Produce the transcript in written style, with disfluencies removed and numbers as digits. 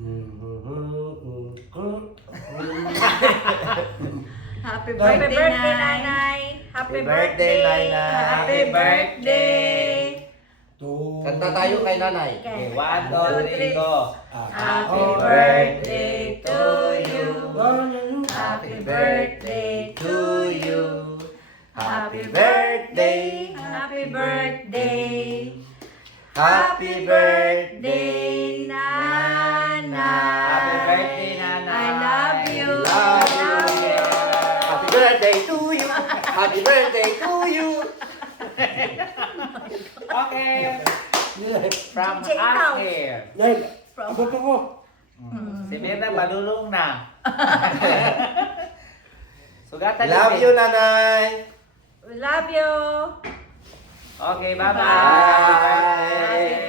Happy Happy birthday, Nanay. Happy birthday, Nanay. Happy birthday. Kanta tayo kay nanay. Okay. 1, 2, 3, go! Happy birthday to you. Happy birthday to you. Happy birthday. Happy birthday. Happy birthday, Nanay. Happy birthday, Nanay. I love you. Love you. I love you. Happy birthday to you. Happy birthday to you. Okay! From DJ Ikaw. us here. Nay, abot ako. Si Mirna balulong na. Sugatan Love ni you, Mir. nanay. We love you. Okay, bye-bye. Bye. Happy